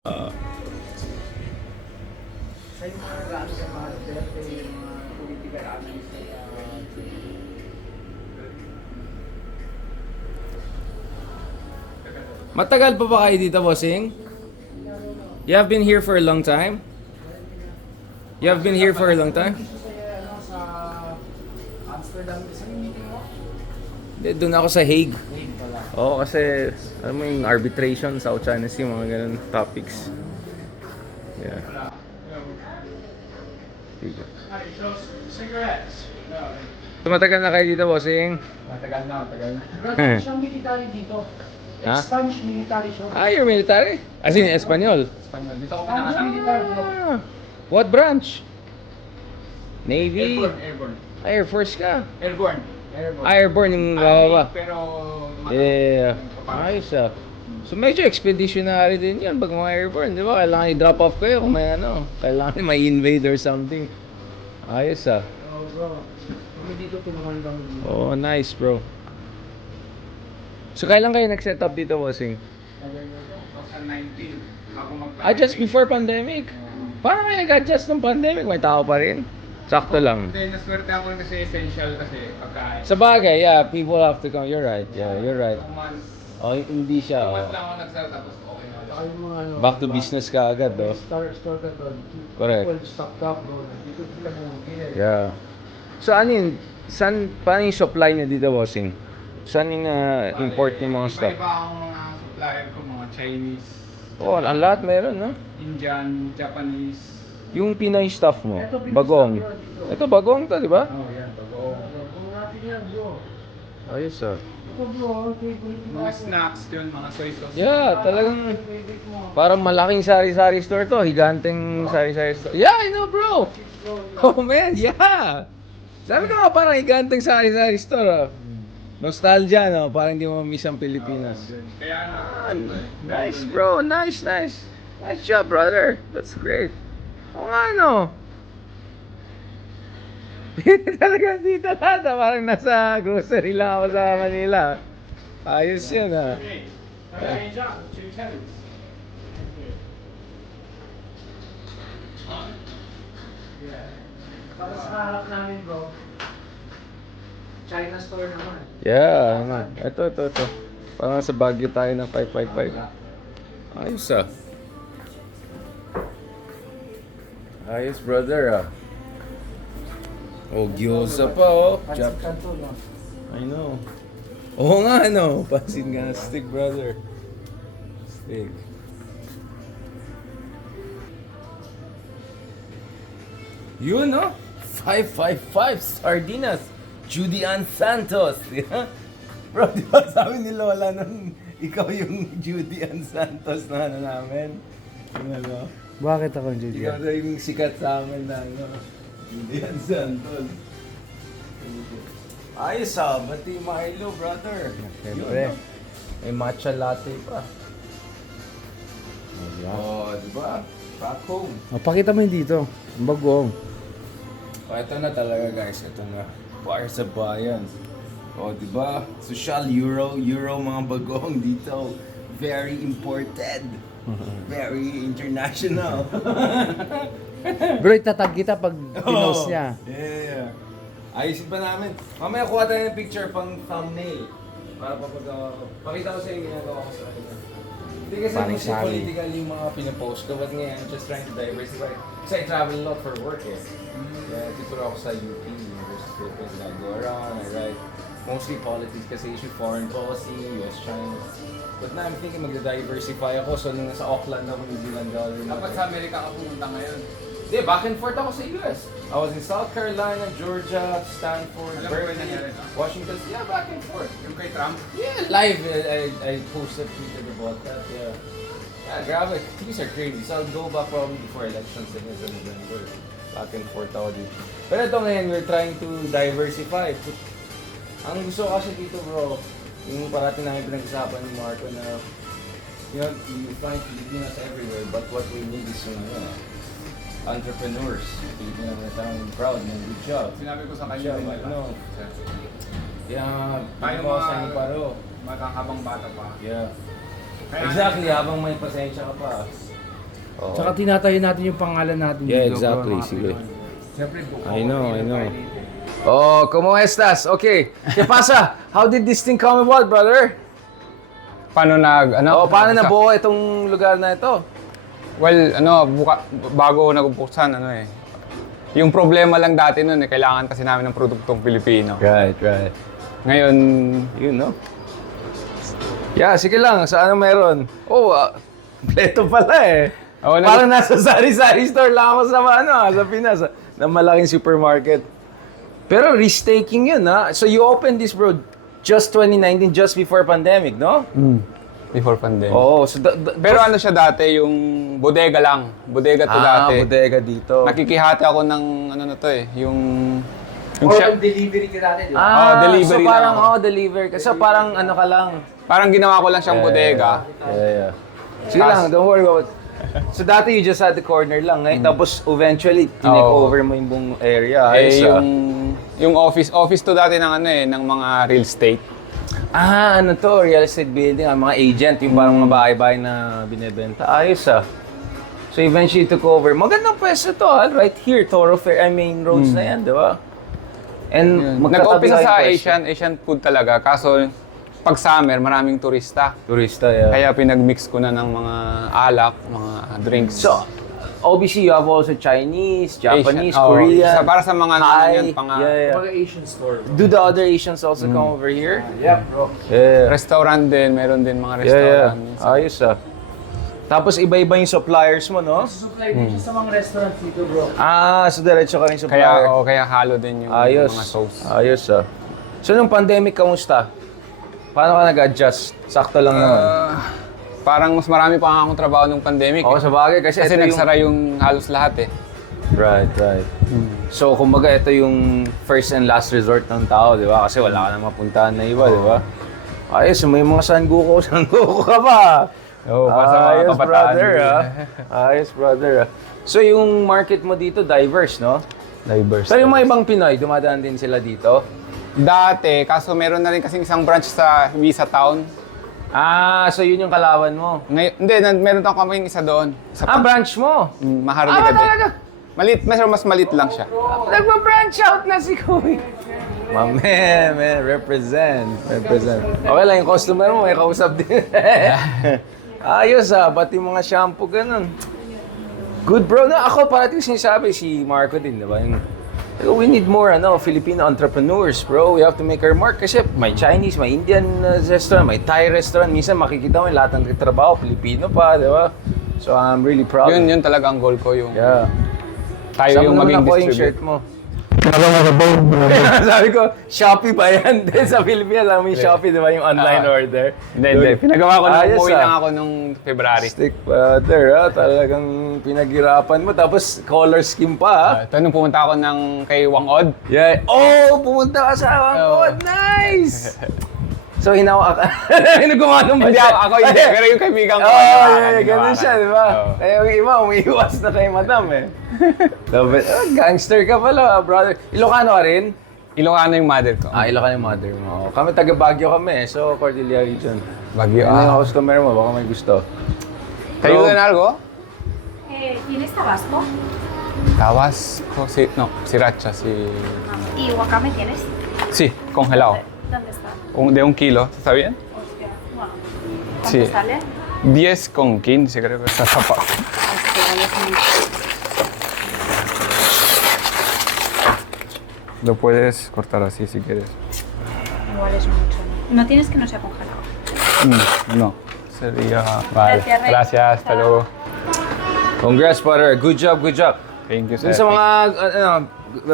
Sa yung mga nag-ano sa mga Duterte, yung mga political analyst Matagal pa ba kayo dito, bossing? You have been here for a long time? You have been here for a long time? sa Amsterdam, isang meeting mo? Hindi, doon ako sa Hague. Wait pala. Oo, kasi alam mo yung arbitration, South China Sea, mga ganun topics. Yeah. Sige. Cigarettes. So, matagal na kayo dito, bossing? Matagal na, matagal na. Graduate siyang military dito. Ha? Spanish military siya. Ah, you're military? As in, Espanyol? Espanyol. Dito ako pinanganak. Military bro. Ah, what branch? Navy? Airborne. Air Force ka? Airborne. Airborne. Airborne yung bababa. Pero... Yeah. Ayos ah. So medyo expeditionary din yan pag mga airborne, di ba? Kailangan i-drop off kayo kung may ano. Kailangan may invade or something. Ayos ah. Oh bro. Kami dito pinakandang dito. Oh, nice bro. So kailan kayo nag-set up dito, bossing? 2019. Ako Ah, just before pandemic? Paano kayo nag-adjust ng pandemic? May tao pa rin? Sakto lang. Hindi, naswerte ako kasi essential kasi pagkain. Sa bagay, yeah, people have to come. You're right. Yeah, you're right. 2 months. Oh, hindi siya. 2 months Oh. lang ako nag-start tapos okay na. Saka yung mga ano. Back to business ka agad, oh. Store ka doon. Correct. Well stocked up doon. Dito sila bumili. Yeah. So ano yun? Paano yung supply niya dito, bossing? Saan yung import yung mga stuff? Iba akong mga supplier ko, mga Chinese, Oh, ang lahat meron, no? Indian, Japanese. Yung Pinay stuff mo, Ito, bagong. Ito. Ito, bagong to, di ba? Oh, yan. Bago. Kung natin yan, bro. Ayos, ah. Ito, bro. Favorite mo. Mga snacks yun, mga soy sauce. Yeah, talagang Favorite mo. parang malaking sari-sari store to. Higanteng sari-sari store. Yeah, I know, bro! Oh, man, yeah! Sabi ko nga, parang higanteng sari-sari store, ah. Nostalgia, no? Parang hindi mo mamiss ang Pilipinas. Kaya Ah, nice, bro. Nice, nice. Nice job, brother. That's great. Oo nga, no? Talaga dito lahat, ah. Parang nasa grocery lang ako sa Manila. Ayos yun, ha? Okay. Okay, John. 2 tenants. Tapos sa harap namin, bro. China store naman. Yeah, naman. Ito. Parang sa Baguio tayo ng 555. Ayos, ah. Ayos, brother, ah. Oh, gyoza pa, oh. Pansit Canton, no? I know. Oo nga, no? Pansin nga, stick, brother. Stick. Yun, no? 555 Sardinas. Judy Ann Santos. Yeah? Bro, di ba sabi ni Lola nung ikaw yung Judy Ann Santos na ano namin? Yung ano? Bakit ako yung Ikaw na yung sikat sa amin na ano? Judy Ann Santos. Ayos ah, bati Milo, brother. Siyempre. Yun, no? May matcha latte pa. Diba? Oh, di ba? Back home. Oh, pakita mo yung dito. Ang bagong. Oh, ito na talaga guys, ito na. Para sa bayan. Oh, di ba? Social Euro mga bagong dito. Very imported. Very international. Bro, itatag kita pag pinost niya. Yeah. Ayusin pa namin. Mamaya kuha tayo ng picture pang thumbnail. Para papagawa ko. Pakita ko sa inyo ginagawa ko sa kanila. Hindi kasi Paring mostly sari. political yung mga pinapost ko. But ngayon, I'm just trying to diversify. Kasi I travel a lot for work eh. Yeah, tituro ako sa UP, University of Philippines. I go around, I write mostly politics kasi issue foreign policy, US, China. But now I'm thinking magda-diversify ako. So nung nasa Auckland ako, New Zealand ako. Dapat sa Amerika ka pumunta ngayon. Hindi, back and forth ako sa US. I was in South Carolina, Georgia, Stanford, Alam mo ba Berkeley, nangyari to? Washington. Yeah, back and forth. Yung kay Trump. Yeah, live. I posted, tweeted about that. Yeah. Yeah, grabe. These are crazy. So I'll go back probably before elections in November. Back and forth ako dito. Pero ito ngayon, we're trying to diversify. Ang gusto ko kasi dito, bro, yung parating namin pinag-usapan ni Marco na, you know, you find Filipinos everywhere, but what we need is yung, entrepreneurs. Filipino na tayong proud ng good job. Sinabi ko sa Siya, kanya, no. Kaya, tayo binawasan mga ni Paro. makakabang bata pa. Yeah. Kaya- Exactly, habang may pasensya ka pa. Oo. Tsaka tinatayo natin yung pangalan natin Yeah, dito, bro, exactly. mga Sige. Pinoy. Siyempre, I know. Oh, ¿cómo estás? Okay. ¿Qué pasa? How did this thing come about, brother? Paano Paano nabuo itong lugar na ito? Well, bago nagubuksan, yung problema lang dati nun, kailangan kasi namin ng produktong Pilipino. Right. Ngayon, Yun, no? Yeah, sige lang. Sa ano meron? Oh, kompleto pala eh. Oo, Parang nasa sari-sari store lang ako sa Pinas. Na malaking supermarket. Pero risk-taking yun, ha? So you opened this, bro, just 2019, just before pandemic, no? before pandemic. Oo. So Pero ano siya dati, yung bodega lang. Bodega to dati. bodega dito. Nakikihati ako ng yung Or siya- delivery ka natin, di ba? delivery so parang, lang. deliver. So parang ano ka lang. parang ginawa ko lang siyang bodega. Yeah. Sige lang, don't worry about it. So dati you just had the corner lang, tapos eventually tinake Oo. over mo yung buong area. Ayos, Yung office to dati ng ng mga real estate. ano to, real estate building, mga agent, yung parang mga bahay-bahay na binebenta. Ayos So eventually took over. Magandang pwesto to, right here, thoroughfare, main roads na yan, di ba? And Nag-umpisa sa magkatabi kayo Asian food talaga. Kaso pag summer, maraming turista. turista, yeah. Kaya pinag-mix ko na ng mga alak, mga drinks. So, obviously you have also Chinese, Japanese, Asian. Oo. Korean, Para sa mga Thai, yan, yeah. Mga Asian store, bro. Do the other Asians also come over here? Yeah, bro. Yeah. Restaurant din, meron din mga Yeah, restaurant. yeah. Ayos Tapos iba-iba yung suppliers mo, no? Supply din siya sa mga restaurants dito, bro. So diretso ka rin supplier. Kaya halo din yung Ayos. mga sauce. Ayos So nung pandemic, kamusta? Paano ka nag-adjust? Sakto lang naman. Parang mas marami pa nga akong trabaho nung pandemic. Oo, sa bagay. Kasi ito nagsara yung halos lahat eh. Right. So kumbaga ito yung first and last resort ng tao, di ba? Kasi wala ka nang mapuntahan na iba, di ba? Ayos, may mga sanguko ka pa. Oo, para sa mga Ayos, kabataan. brother, Ayos, brother, So yung market mo dito, diverse, no? Diverse. Pero yung mga ibang Pinoy, dumadaan din sila dito? Dati, kaso meron na rin kasing isang branch sa Visa Town. So yun yung kalawan mo. Ngayon, hindi, meron ako kaming isa doon. Branch mo? Maharlika din. talaga? Malit, mas malit lang siya. Nagpa-branch out na si Kuya. My man, represent. Okay lang, yung customer mo, may kausap din. Ayos pati mga shampoo, ganun. Good bro, ako parating sinasabi si Marco din, di ba? We need more Filipino entrepreneurs, bro. We have to make our mark kasi may Chinese, may Indian restaurant, may Thai restaurant. Minsan makikita mo lahat ng trabaho, Filipino pa, di ba? So I'm really proud. Yun talaga ang goal ko, yung tayo Sabi yung naman maging ako yung distributor. shirt mo. Sabi ko, Shopee ba yan? Din sa Pilipinas, alam mo yung Shopee, di ba? Yung online order. Hindi. Pinagawa ko na, Ayos, umuwi lang ako nung February. Stick brother, Talagang pinaghirapan mo. Tapos color scheme pa, Ito, nung pumunta ako kay Wang Od. Yeah. Oh, pumunta ka sa Wangkod. Nice! So, hinawa ka. Gumawa ng Hindi ako hindi. Pero yung kaibigan ko. ganun siya, di ba? Kaya yung iba, umiiwas na kay madam Love it. Gangster ka pala, brother. Ilocano ka rin? Ilocano yung mother ko. Ilocano yung mother mo. Kami taga Baguio kami So, Cordillera region. Baguio. Ano yung customer mo? Baka may gusto. ¿Te Bro. ayudan algo? ¿Tienes tabasco? Tabasco, sriracha, ¿Y wakame tienes? Sí, congelado. ¿Dónde está? De 1 kilo, ¿está bien? Hostia, bueno. ¿Cuánto Sí. sale? 10 con 15 creo que está zapa. Lo puedes cortar así si quieres. Igual es mucho. No tienes que no sea congelado. No, sería... Vale, Gracias, Rey. gracias, hasta luego. Congrats, brother. Good job. Thank you, Dun sir. sa mga,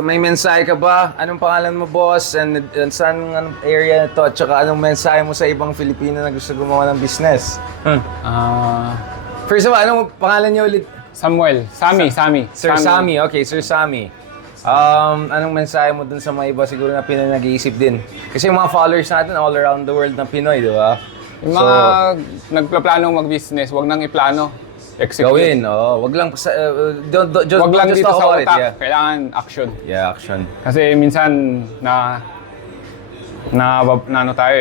may mensahe ka ba? Anong pangalan mo, boss? And saan anong area na to? At saka anong mensahe mo sa ibang Filipino na gusto gumawa ng business? First of all, anong pangalan niyo ulit? Samuel, Sami. Sir Sammy. Okay, Sir Sammy. Anong mensahe mo dun sa mga iba siguro na Pinoy nag-iisip din? Kasi yung mga followers natin all around the world na Pinoy, di ba? Yung mga nagpaplanong mag-business, wag nang iplano. Execute. Gawin, wag lang Wag lang just dito talk sa about it, utak. yeah. Kailangan action. Yeah, action. Kasi minsan na ano tayo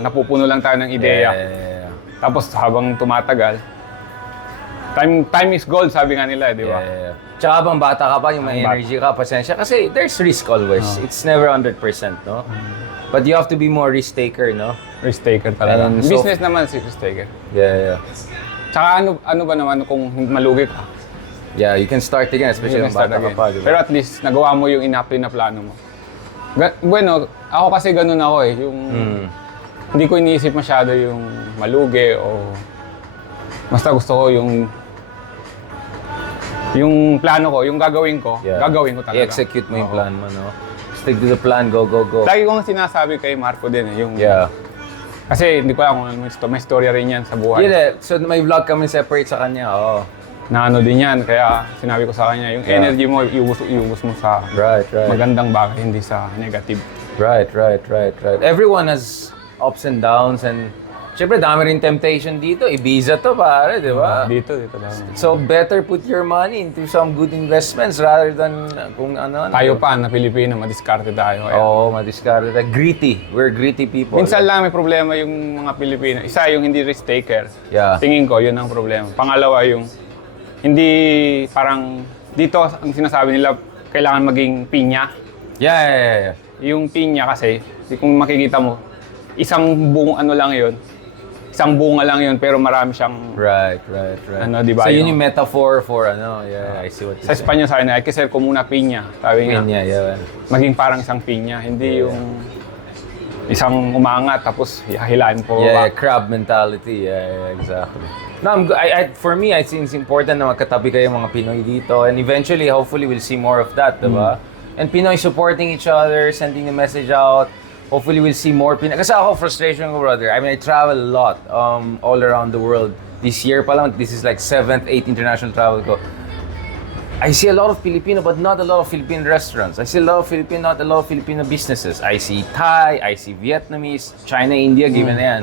napupuno lang tayo ng ideya. Yeah. Tapos habang tumatagal, Time is gold, sabi nga nila, di ba? Yeah. Tsaka habang bata ka pa, yung may Habang energy ka, pasensya. Kasi there's risk always. It's never 100%, no? But you have to be more risk taker, no? Risk taker talaga. And so- Business naman si risk taker. Yeah. Tsaka ano ba naman kung malugi ka? Yeah, you can start again, especially You yung can start bata ka again. pa, di ba? Pero at least, nagawa mo yung na plano mo. Bueno, ako kasi ganun ako eh. Yung, hindi ko iniisip masyado yung malugi o basta gusto ko yung plano ko, yung gagawin ko, gagawin ko talaga. I-execute mo yung Oo. plan mo, no? Stick to the plan, go. Lagi kong sinasabi kay Marco din eh, yung... Yeah. Kasi hindi ko alam kung may story rin yan sa buhay. Yeah, so may vlog kami separate sa kanya, oh. Na ano din yan, kaya sinabi ko sa kanya, yung energy mo, iubos mo sa Right. magandang bagay, hindi sa negative. Right. Everyone has ups and downs and syempre dami rin temptation dito. Ibiza to pare, di ba? Dito lang. So better put your money into some good investments rather than kung ano. Tayo pa na Pilipino, madiskarte tayo. Kaya. Oo, madiskarte. Greedy. We're greedy people. Minsan lang may problema yung mga Pilipino. Isa yung hindi risk taker. Yeah. Tingin ko, yun ang problema. Pangalawa yung hindi parang dito ang sinasabi nila kailangan maging pinya. Yeah. Yung pinya kasi, kung makikita mo, isang bunga lang yun. Isang bunga lang yun pero marami siyang Right. Ano, di ba, So yun yung- yung metaphor for ano. Yeah, I see what you sa say. Espanya sa akin, ay kasi ko muna pinya. Sabi nga, Pinya, yeah. maging parang isang pinya. Hindi yung isang umangat tapos hihilain po. Yeah, crab mentality. Yeah, exactly. No, for me, I think it's important na magkatabi kayo mga Pinoy dito. And eventually, hopefully, we'll see more of that, diba? And Pinoy supporting each other, sending a message out. Hopefully, we'll see more Pinoy. Kasi ako, frustration ko, brother. I mean, I travel a lot all around the world. This year pa lang, this is like 7th, 8th international travel ko. I see a lot of Filipino, but not a lot of Filipino restaurants. I see a lot of Filipino, not a lot of Filipino businesses. I see Thai, I see Vietnamese, China, India, given na yan.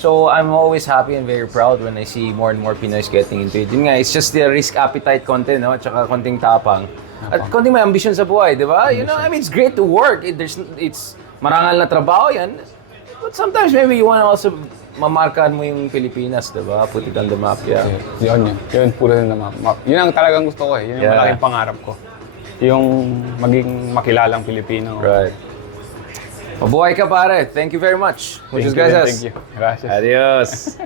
So I'm always happy and very proud when I see more and more Pinoys getting into it. Yun nga, it's just the risk appetite konti, no? Tsaka konting tapang. At konting may ambition sa buhay, di ba? You know, I mean, it's great to work. It's marangal na trabaho yan. But sometimes maybe you wanna also mamarkahan mo yung Pilipinas, di ba? Put it on the map, yeah. Yun. Yun, puro na map. Yun ang talagang gusto ko eh. Yun yung Yeah. malaking pangarap ko. Yung maging makilalang Pilipino. Right. Mabuhay ka, pare. Thank you very much. Muchas gracias. Thank you. Gracias. Adios.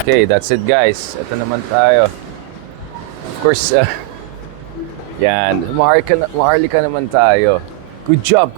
Okay, that's it, guys. Ito naman tayo. Of course, yan. Maharlika naman tayo. Good job.